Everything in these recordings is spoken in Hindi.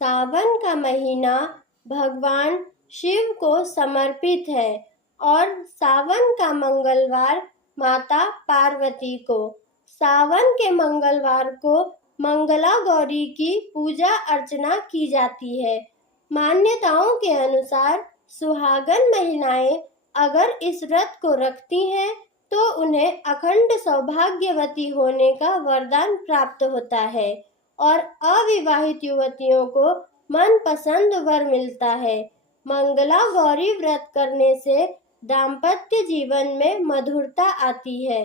सावन का महीना भगवान शिव को समर्पित है और सावन का मंगलवार माता पार्वती को। सावन के मंगलवार को मंगला गौरी की पूजा अर्चना की जाती है। मान्यताओं के अनुसार सुहागन महिलाएं अगर इस व्रत को रखती हैं तो उन्हें अखंड सौभाग्यवती होने का वरदान प्राप्त होता है और अविवाहित युवतियों को मनपसंद वर मिलता है। मंगला गौरी व्रत करने से दाम्पत्य जीवन में मधुरता आती है।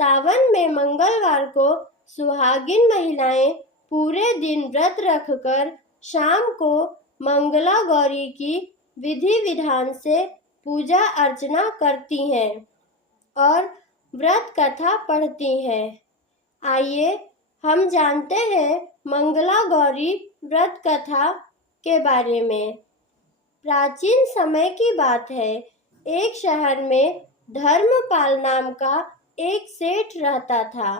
सावन में मंगलवार को सुहागिन महिलाएं पूरे दिन व्रत रखकर शाम को मंगला गौरी की विधि विधान से पूजा अर्चना करती हैं और व्रत कथा पढ़ती हैं। आइए हम जानते हैं मंगला गौरी व्रत कथा के बारे में। प्राचीन समय की बात है। एक शहर में धर्मपाल नाम का एक सेठ रहता था।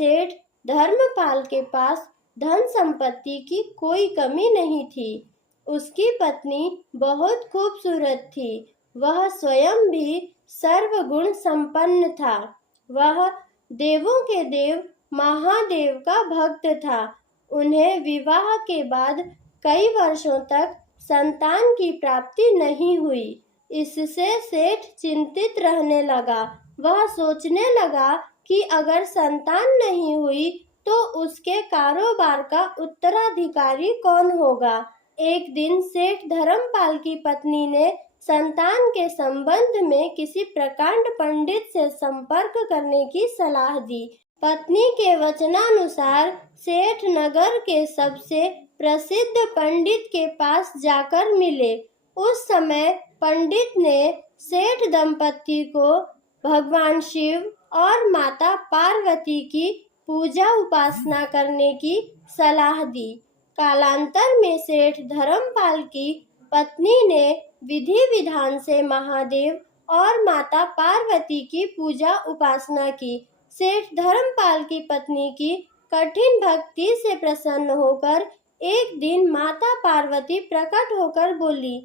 सेठ धर्मपाल के पास धन संपत्ति की कोई कमी नहीं थी। उसकी पत्नी बहुत खूबसूरत थी। वह स्वयं भी सर्वगुण संपन्न था। वह देवों के देव महादेव का भक्त था। उन्हें विवाह के बाद कई वर्षों तक संतान की प्राप्ति नहीं हुई। इससे सेठ चिंतित रहने लगा। वह सोचने लगा कि अगर संतान नहीं हुई तो उसके कारोबार का उत्तराधिकारी कौन होगा। एक दिन सेठ धर्मपाल की पत्नी ने संतान के संबंध में किसी प्रकांड पंडित से संपर्क करने की सलाह दी। पत्नी के वचनानुसार सेठ नगर के सबसे प्रसिद्ध पंडित के पास जाकर मिले। उस समय पंडित ने सेठ दंपति को भगवान शिव और माता पार्वती की पूजा उपासना करने की सलाह दी। कालांतर में सेठ धर्मपाल की पत्नी ने विधि विधान से महादेव और माता पार्वती की पूजा उपासना की। सेठ धर्मपाल की पत्नी की कठिन भक्ति से प्रसन्न होकर एक दिन माता पार्वती प्रकट होकर बोली,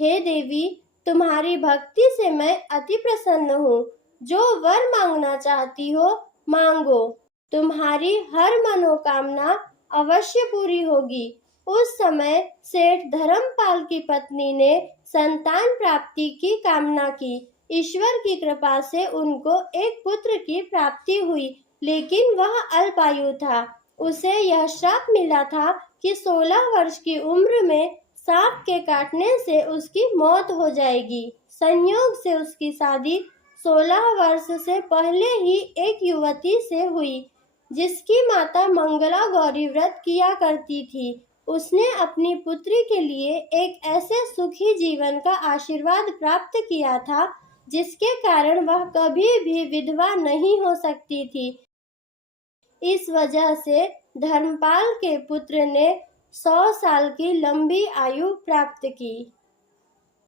हे देवी, तुम्हारी भक्ति से मैं अति प्रसन्न हूँ। जो वर मांगना चाहती हो मांगो, तुम्हारी हर मनोकामना अवश्य पूरी होगी। उस समय सेठ धर्मपाल की पत्नी ने संतान प्राप्ति की कामना की। ईश्वर की कृपा से उनको एक पुत्र की प्राप्ति हुई, लेकिन वह अल्पायु था। उसे यह श्राप मिला था कि 16 वर्ष की उम्र में सांप के काटने से उसकी मौत हो जाएगी। संयोग से उसकी शादी 16 वर्ष से पहले ही एक युवती से हुई जिसकी माता मंगला गौरी व्रत किया करती थी। उसने अपनी पुत्री के लिए एक ऐसे सुखी जीवन का आशीर्वाद प्राप्त किया था जिसके कारण वह कभी भी विधवा नहीं हो सकती थी। इस वजह से धर्मपाल के पुत्र ने 100 साल की लंबी आयु प्राप्त की।